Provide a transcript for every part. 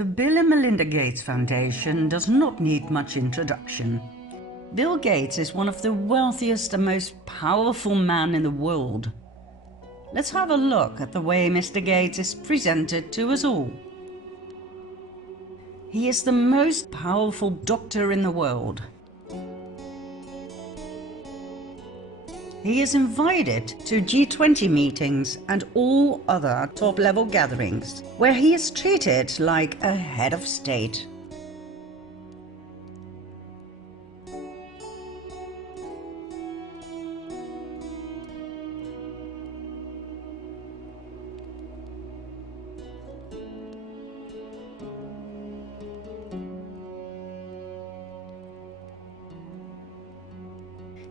The Bill and Melinda Gates Foundation does not need much introduction. Bill Gates is one of the wealthiest and most powerful men in the world. Let's have a look at the way Mr. Gates is presented to us all. He is the most powerful doctor in the world. He is invited to G20 meetings and all other top-level gatherings, where he is treated like a head of state.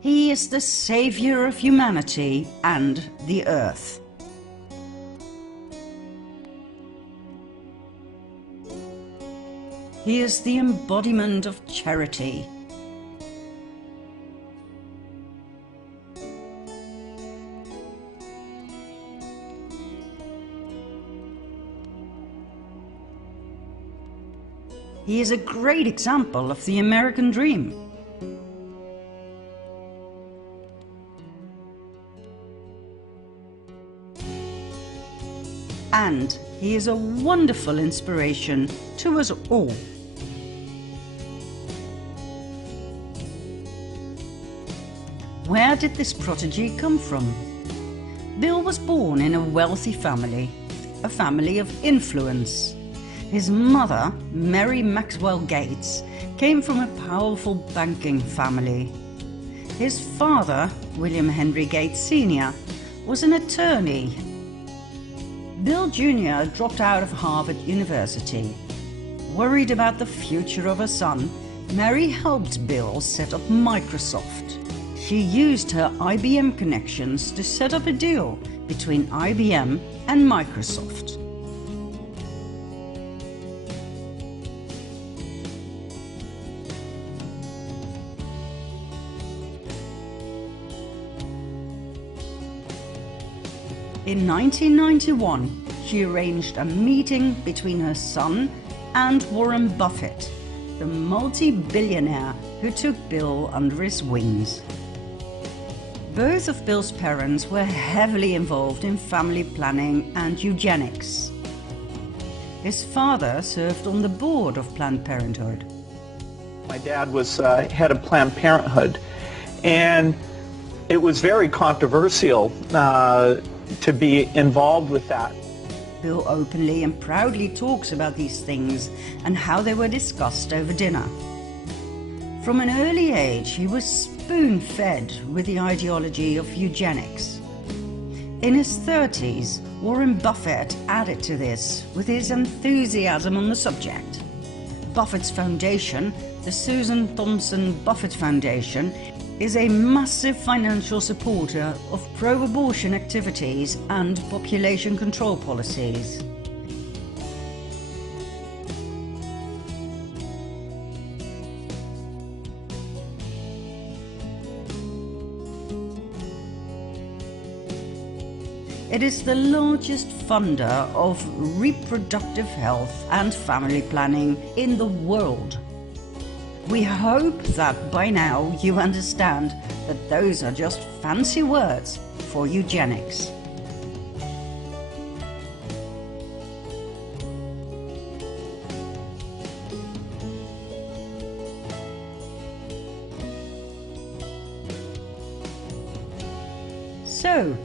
He is the savior of humanity and the earth. He is the embodiment of charity. He is a great example of the American dream. And he is a wonderful inspiration to us all. Where did this prodigy come from? Bill was born in a wealthy family, a family of influence. His mother, Mary Maxwell Gates, came from a powerful banking family. His father, William Henry Gates Sr., was an attorney. Bill Jr. dropped out of Harvard University. Worried about the future of her son, Mary helped Bill set up Microsoft. She used her IBM connections to set up a deal between IBM and Microsoft. In 1991, she arranged a meeting between her son and Warren Buffett, the multi-billionaire who took Bill under his wings. Both of Bill's parents were heavily involved in family planning and eugenics. His father served on the board of Planned Parenthood. My dad was head of Planned Parenthood, and it was very controversial to be involved with that. Bill openly and proudly talks about these things and how they were discussed over dinner. From an early age, he was spoon-fed with the ideology of eugenics. In his 30s, Warren Buffett added to this with his enthusiasm on the subject. Buffett's foundation, the Susan Thompson Buffett Foundation, is a massive financial supporter of pro-abortion activities and population control policies. It is the largest funder of reproductive health and family planning in the world. We hope that by now you understand that those are just fancy words for eugenics. So,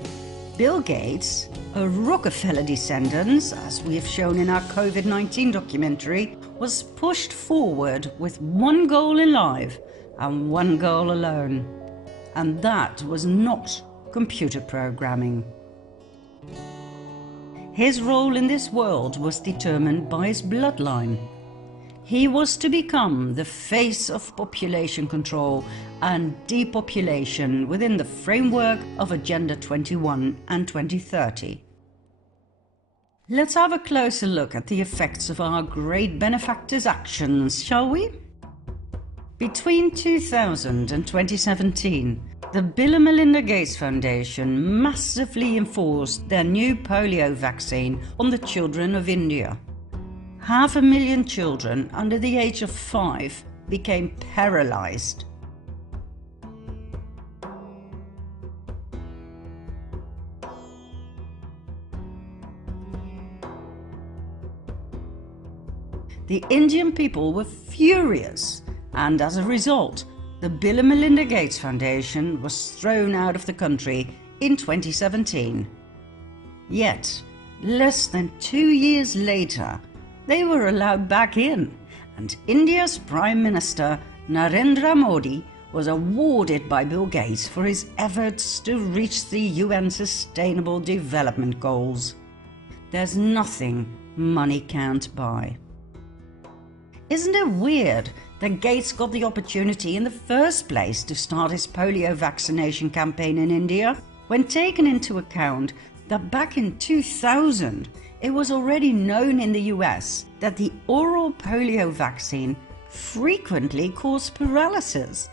Bill Gates, a Rockefeller descendant, as we have shown in our COVID-19 documentary, was pushed forward with one goal in life and one goal alone, and that was not computer programming. His role in this world was determined by his bloodline. He was to become the face of population control and depopulation within the framework of Agenda 21 and 2030. Let's have a closer look at the effects of our great benefactor's actions, shall we? Between 2000 and 2017, the Bill and Melinda Gates Foundation massively enforced their new polio vaccine on the children of India. 500,000 children under the age of 5 became paralyzed. The Indian people were furious, and as a result, the Bill and Melinda Gates Foundation was thrown out of the country in 2017. Yet, less than 2 years later, they were allowed back in, and India's Prime Minister Narendra Modi was awarded by Bill Gates for his efforts to reach the UN Sustainable Development Goals. There's nothing money can't buy. Isn't it weird that Gates got the opportunity in the first place to start his polio vaccination campaign in India, when taken into account that back in 2000 it was already known in the US that the oral polio vaccine frequently caused paralysis?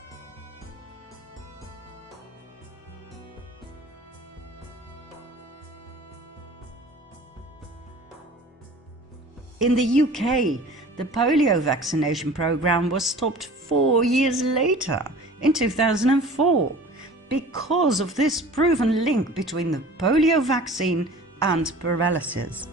In the UK, the polio vaccination program was stopped 4 years later, in 2004, because of this proven link between the polio vaccine and paralysis.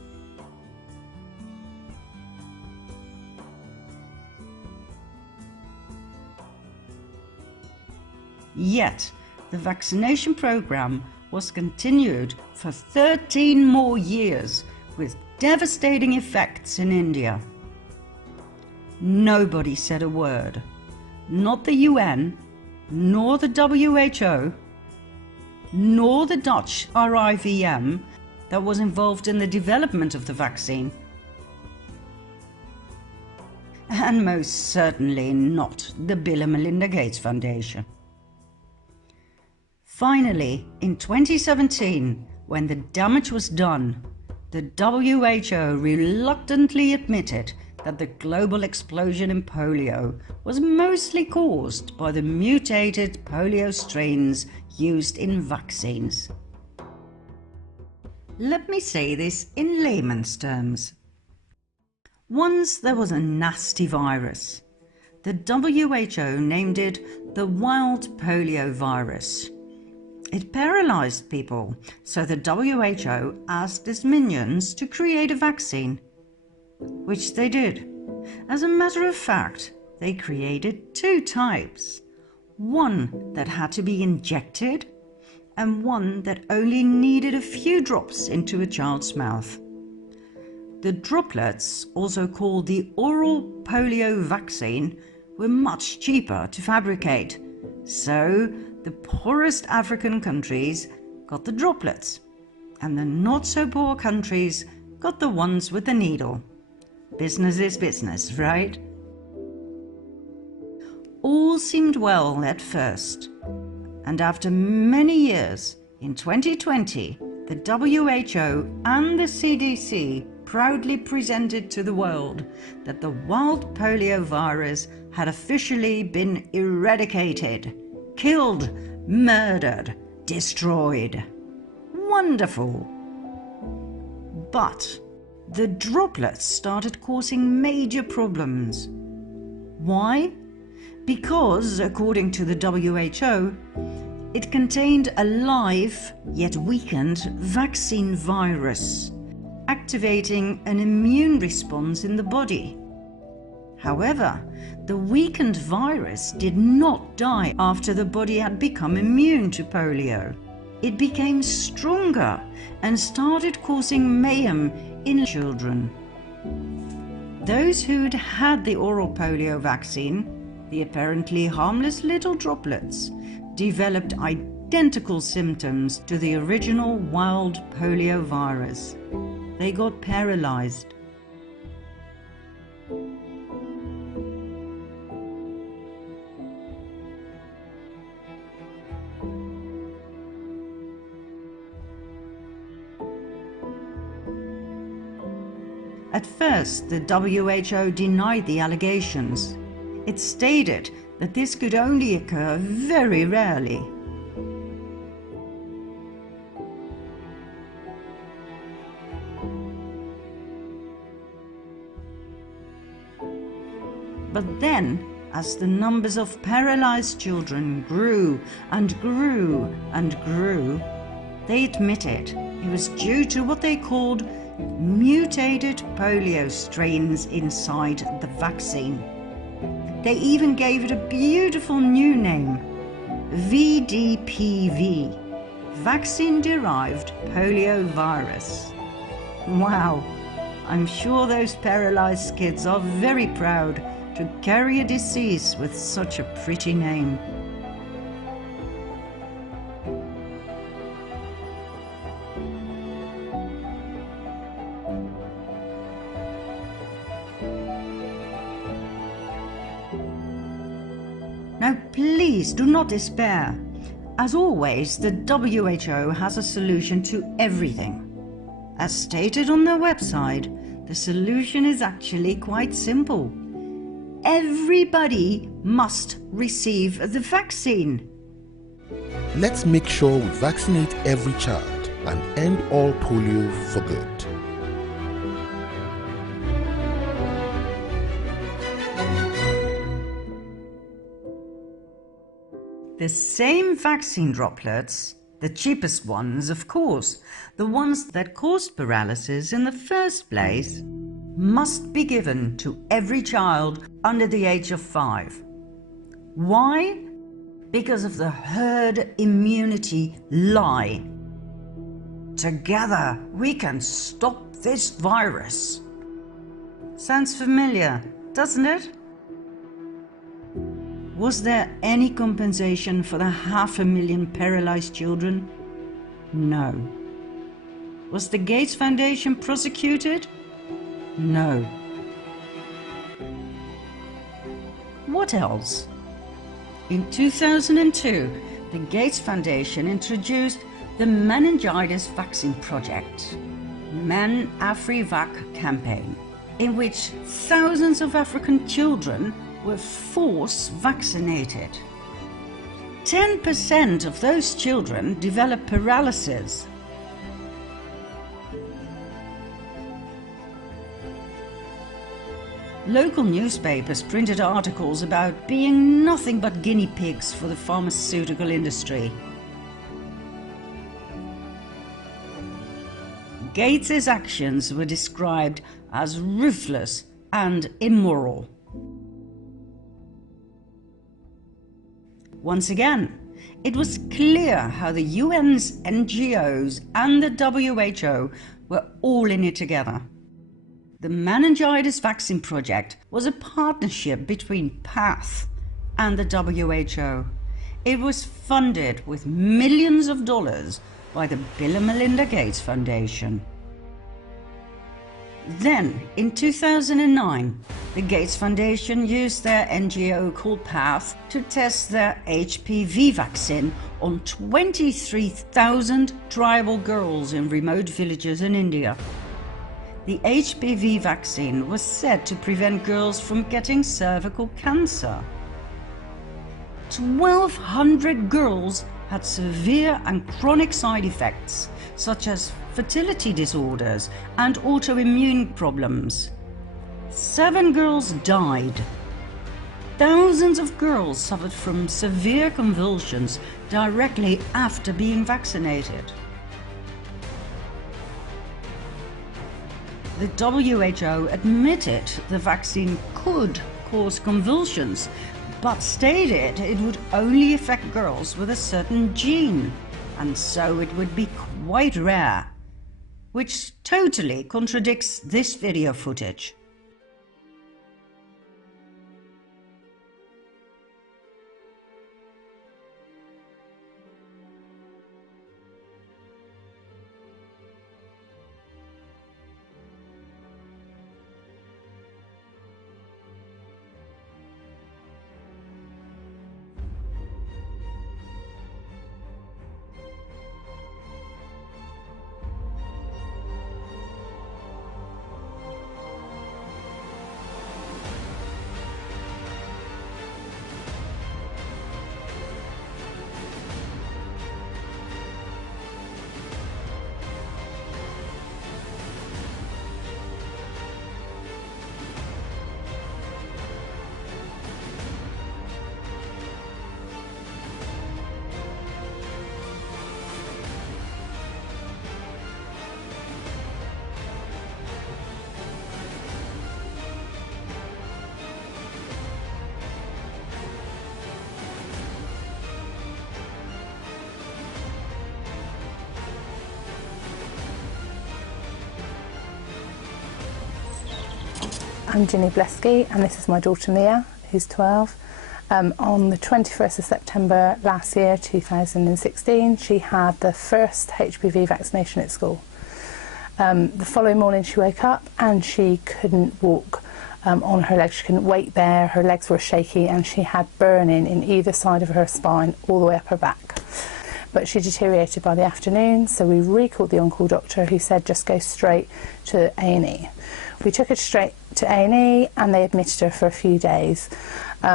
Yet, the vaccination program was continued for 13 more years with devastating effects in India. Nobody said a word, not the UN, nor the WHO, nor the Dutch RIVM that was involved in the development of the vaccine. And most certainly not the Bill and Melinda Gates Foundation. Finally, in 2017, when the damage was done, the WHO reluctantly admitted that the global explosion in polio was mostly caused by the mutated polio strains used in vaccines. Let me say this in layman's terms. Once there was a nasty virus. The WHO named it the wild polio virus. It paralyzed people, so the WHO asked its minions to create a vaccine, which they did. As a matter of fact, they created 2 types, one that had to be injected and one that only needed a few drops into a child's mouth. The droplets, also called the oral polio vaccine, were much cheaper to fabricate, so the poorest African countries got the droplets, and the not-so-poor countries got the ones with the needle. Business is business, right? All seemed well at first, and after many years, in 2020, the WHO and the CDC proudly presented to the world that the wild polio virus had officially been eradicated, killed, murdered, destroyed. Wonderful! But the droplets started causing major problems. Why? Because, according to the WHO, it contained a live, yet weakened, vaccine virus, activating an immune response in the body. However, the weakened virus did not die after the body had become immune to polio. It became stronger and started causing mayhem in children. Those who'd had the oral polio vaccine, the apparently harmless little droplets, developed identical symptoms to the original wild polio virus. They got paralyzed. At first, the WHO denied the allegations. It stated that this could only occur very rarely. But then, as the numbers of paralyzed children grew and grew and grew, they admitted it was due to what they called mutated polio strains inside the vaccine. They even gave it a beautiful new name, VDPV, vaccine-derived poliovirus. Wow, I'm sure those paralyzed kids are very proud to carry a disease with such a pretty name. Now please do not despair. As always, the WHO has a solution to everything. As stated on their website, the solution is actually quite simple. Everybody must receive the vaccine. Let's make sure we vaccinate every child and end all polio for good. The same vaccine droplets, the cheapest ones of course, the ones that caused paralysis in the first place, must be given to every child under the age of 5. Why? Because of the herd immunity lie. Together we can stop this virus. Sounds familiar, doesn't it? Was there any compensation for the 500,000 paralyzed children? No. Was the Gates Foundation prosecuted? No. What else? In 2002, the Gates Foundation introduced the Meningitis Vaccine Project, Men-Afri-Vac campaign, in which thousands of African children were force vaccinated. 10% of those children developed paralysis. Local newspapers printed articles about being nothing but guinea pigs for the pharmaceutical industry. Gates's actions were described as ruthless and immoral. Once again, it was clear how the UN's NGOs and the WHO were all in it together. The Meningitis Vaccine Project was a partnership between PATH and the WHO. It was funded with millions of dollars by the Bill and Melinda Gates Foundation. Then, in 2009, the Gates Foundation used their NGO called PATH to test their HPV vaccine on 23,000 tribal girls in remote villages in India. The HPV vaccine was said to prevent girls from getting cervical cancer. 1,200 girls had severe and chronic side effects, such as fertility disorders and autoimmune problems. 7 girls died. Thousands of girls suffered from severe convulsions directly after being vaccinated. The WHO admitted the vaccine could cause convulsions, but stated it would only affect girls with a certain gene, and so it would be quite rare, which totally contradicts this video footage. I'm Ginny Blesky and this is my daughter Mia, who's 12. On the 21st of September last year, 2016, she had the first HPV vaccination at school. The following morning she woke up and she couldn't walk on her legs, she couldn't weight bear, her legs were shaky and she had burning in either side of her spine all the way up her back. But she deteriorated by the afternoon, so we recalled the on-call doctor who said just go straight to A&E. We took her straight to A&E and they admitted her for a few days.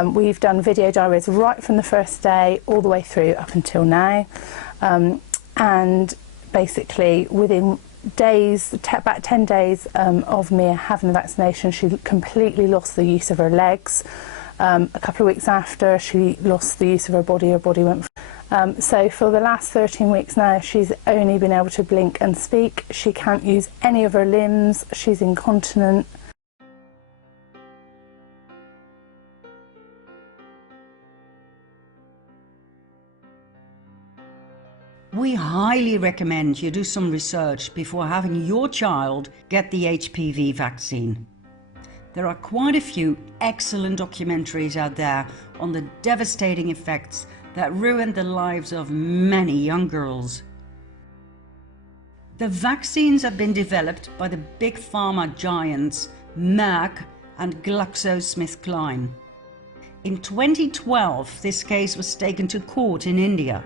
We've done video diaries right from the first day all the way through up until now, and basically within days, about 10 days of Mia having the vaccination, she completely lost the use of her legs. A couple of weeks after, she lost the use of her body went. So for the last 13 weeks now, she's only been able to blink and speak. She can't use any of her limbs, she's incontinent. We highly recommend you do some research before having your child get the HPV vaccine. There are quite a few excellent documentaries out there on the devastating effects that ruined the lives of many young girls. The vaccines have been developed by the big pharma giants Merck and GlaxoSmithKline. In 2012, this case was taken to court in India.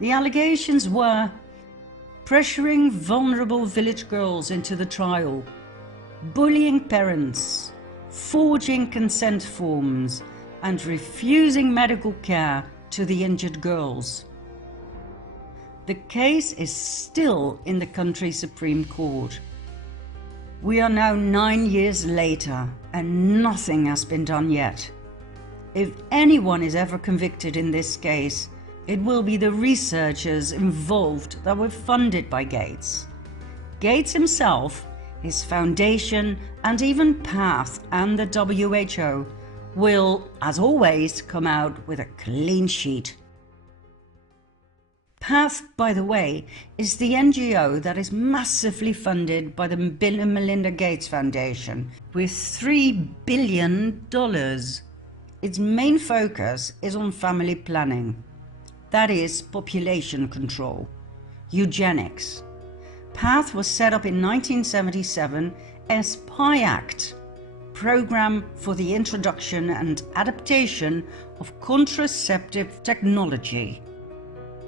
The allegations were pressuring vulnerable village girls into the trial, bullying parents, forging consent forms, and refusing medical care to the injured girls. The case is still in the country's Supreme Court. We are now 9 years later and nothing has been done yet. If anyone is ever convicted in this case, it will be the researchers involved that were funded by Gates. Gates himself, his foundation, and even PATH and the WHO will, as always, come out with a clean sheet. PATH, by the way, is the NGO that is massively funded by the Bill and Melinda Gates Foundation with $3 billion. Its main focus is on family planning. That is population control, eugenics. PATH was set up in 1977 as PIACT, Program for the Introduction and Adaptation of Contraceptive Technology.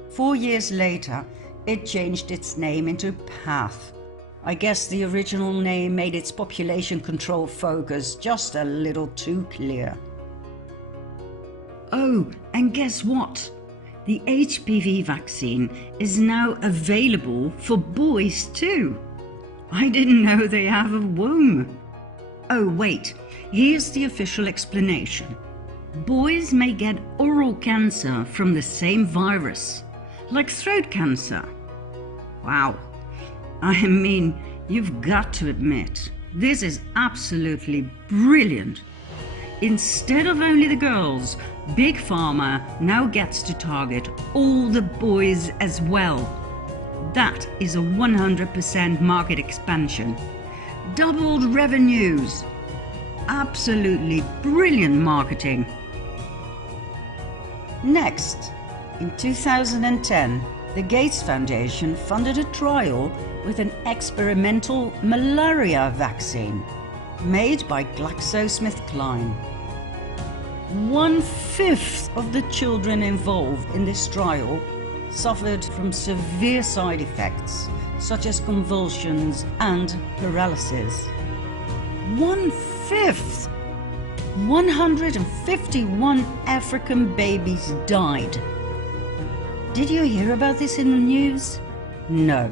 4 years later, it changed its name into PATH. I guess the original name made its population control focus just a little too clear. Oh, and guess what? The HPV vaccine is now available for boys too. I didn't know they have a womb. Oh wait, here's the official explanation. Boys may get oral cancer from the same virus, like throat cancer. Wow. I mean, you've got to admit, this is absolutely brilliant. Instead of only the girls, Big Pharma now gets to target all the boys as well. That is a 100% market expansion. Doubled revenues. Absolutely brilliant marketing. Next, in 2010, the Gates Foundation funded a trial with an experimental malaria vaccine made by GlaxoSmithKline. 1/5 of the children involved in this trial suffered from severe side effects such as convulsions and paralysis. 1/5! 151 African babies died. Did you hear about this in the news? No.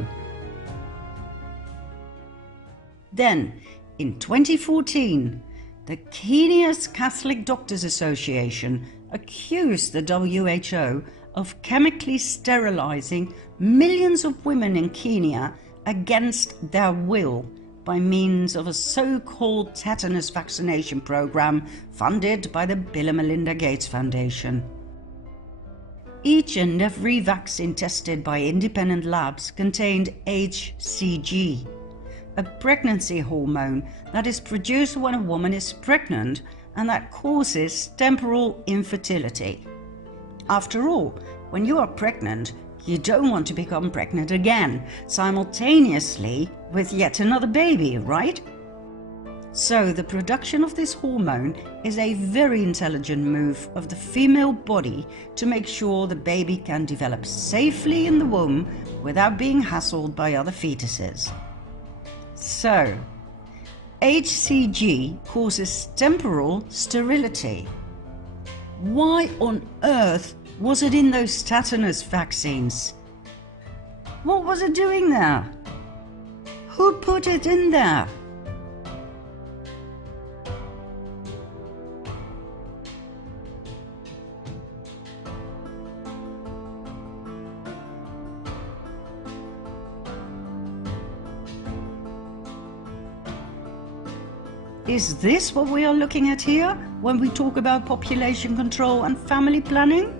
Then, in 2014, the Kenya's Catholic Doctors Association accused the WHO of chemically sterilizing millions of women in Kenya against their will by means of a so-called tetanus vaccination program funded by the Bill and Melinda Gates Foundation. Each and every vaccine tested by independent labs contained HCG, a pregnancy hormone that is produced when a woman is pregnant and that causes temporal infertility. After all, when you are pregnant, you don't want to become pregnant again, simultaneously with yet another baby, right? So the production of this hormone is a very intelligent move of the female body to make sure the baby can develop safely in the womb without being hassled by other fetuses. So, HCG causes temporal sterility. Why on earth was it in those tetanus vaccines? What was it doing there? Who put it in there? Is this what we are looking at here when we talk about population control and family planning?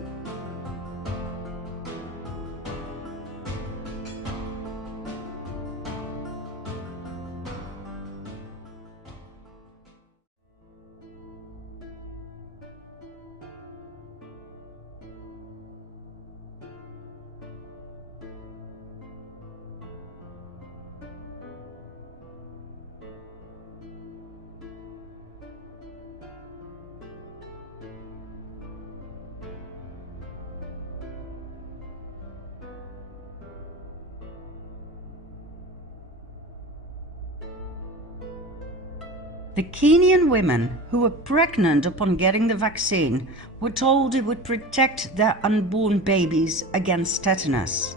The Kenyan women who were pregnant upon getting the vaccine were told it would protect their unborn babies against tetanus.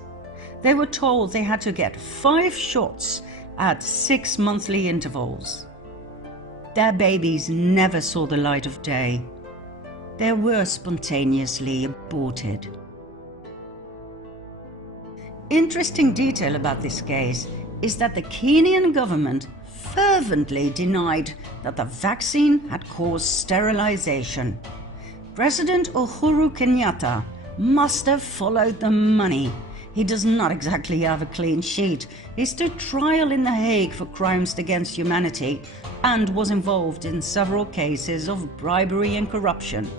They were told they had to get 5 shots at 6 monthly intervals. Their babies never saw the light of day. They were spontaneously aborted. Interesting detail about this case is that the Kenyan government fervently denied that the vaccine had caused sterilization. President Uhuru Kenyatta must have followed the money. He does not exactly have a clean sheet. He stood trial in The Hague for crimes against humanity and was involved in several cases of bribery and corruption.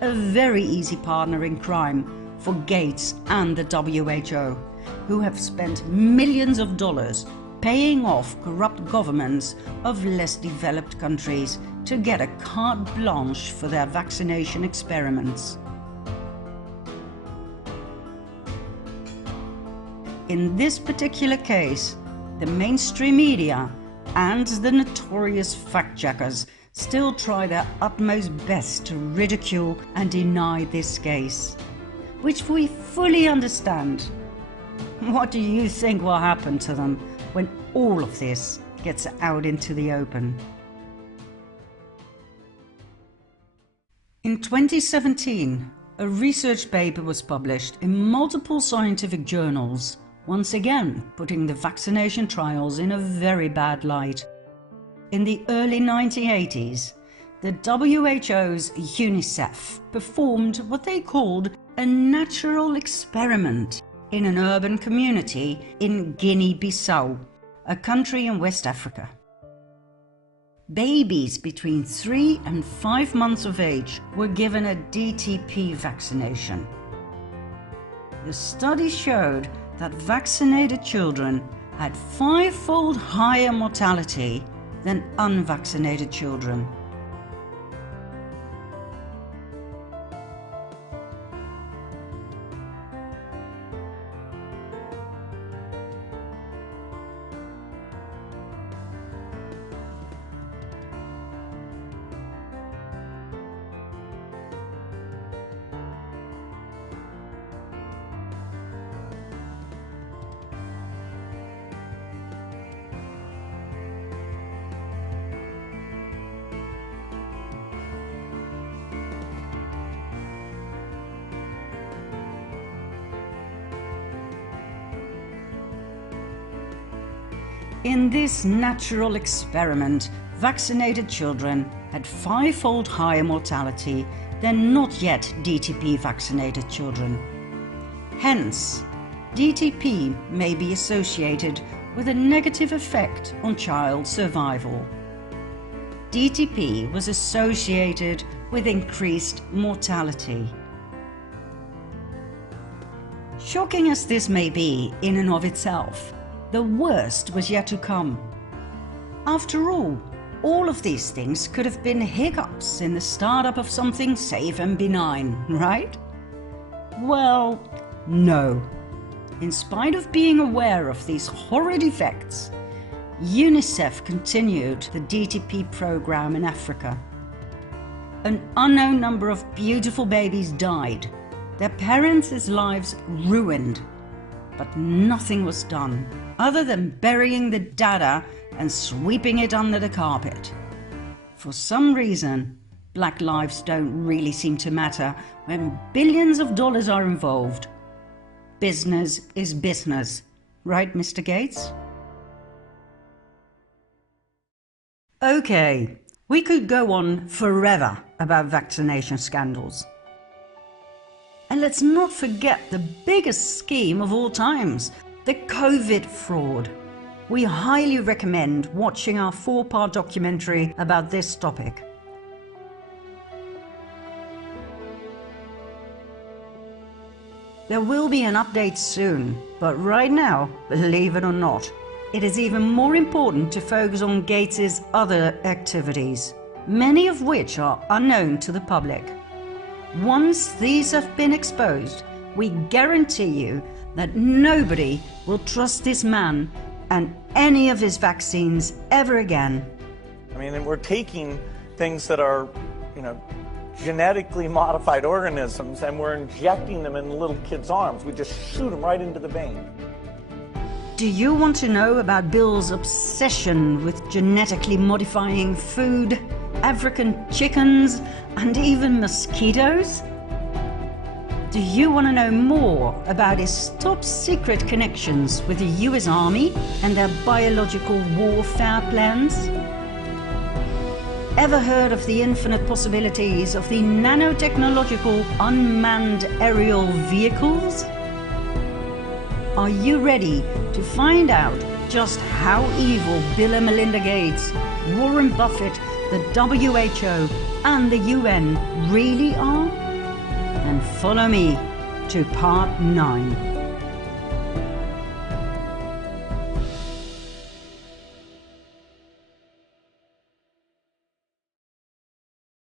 A very easy partner in crime for Gates and the WHO, who have spent millions of dollars paying off corrupt governments of less developed countries to get a carte blanche for their vaccination experiments. In this particular case, the mainstream media and the notorious fact-checkers still try their utmost best to ridicule and deny this case, which we fully understand. What do you think will happen to them when all of this gets out into the open? In 2017, a research paper was published in multiple scientific journals, once again putting the vaccination trials in a very bad light. In the early 1980s, the WHO's UNICEF performed what they called a natural experiment in an urban community in Guinea-Bissau, a country in West Africa. Babies between 3 and 5 months of age were given a DTP vaccination. The study showed that vaccinated children had 5-fold higher mortality than unvaccinated children. In this natural experiment, vaccinated children had 5-fold higher mortality than not yet DTP vaccinated children. Hence, DTP may be associated with a negative effect on child survival. DTP was associated with increased mortality. Shocking as this may be in and of itself, the worst was yet to come. After all of these things could have been hiccups in the startup of something safe and benign, right? Well, no. In spite of being aware of these horrid effects, UNICEF continued the DTP program in Africa. An unknown number of beautiful babies died, their parents' lives ruined, but nothing was done other than burying the data and sweeping it under the carpet. For some reason, black lives don't really seem to matter when billions of dollars are involved. Business is business, right, Mr. Gates? Okay, we could go on forever about vaccination scandals. And let's not forget the biggest scheme of all times, the COVID fraud. We highly recommend watching our 4-part documentary about this topic. There will be an update soon, but right now, believe it or not, it is even more important to focus on Gates's other activities, many of which are unknown to the public. Once these have been exposed, we guarantee you that nobody will trust this man and any of his vaccines ever again. I mean, and we're taking things that are, genetically modified organisms, and we're injecting them in little kids' arms. We just shoot them right into the vein. Do you want to know about Bill's obsession with genetically modifying food, African chickens, and even mosquitoes? Do you want to know more about his top-secret connections with the US Army and their biological warfare plans? Ever heard of the infinite possibilities of the nanotechnological unmanned aerial vehicles? Are you ready to find out just how evil Bill and Melinda Gates, Warren Buffett, the WHO and the UN really are? Then follow me to part 9.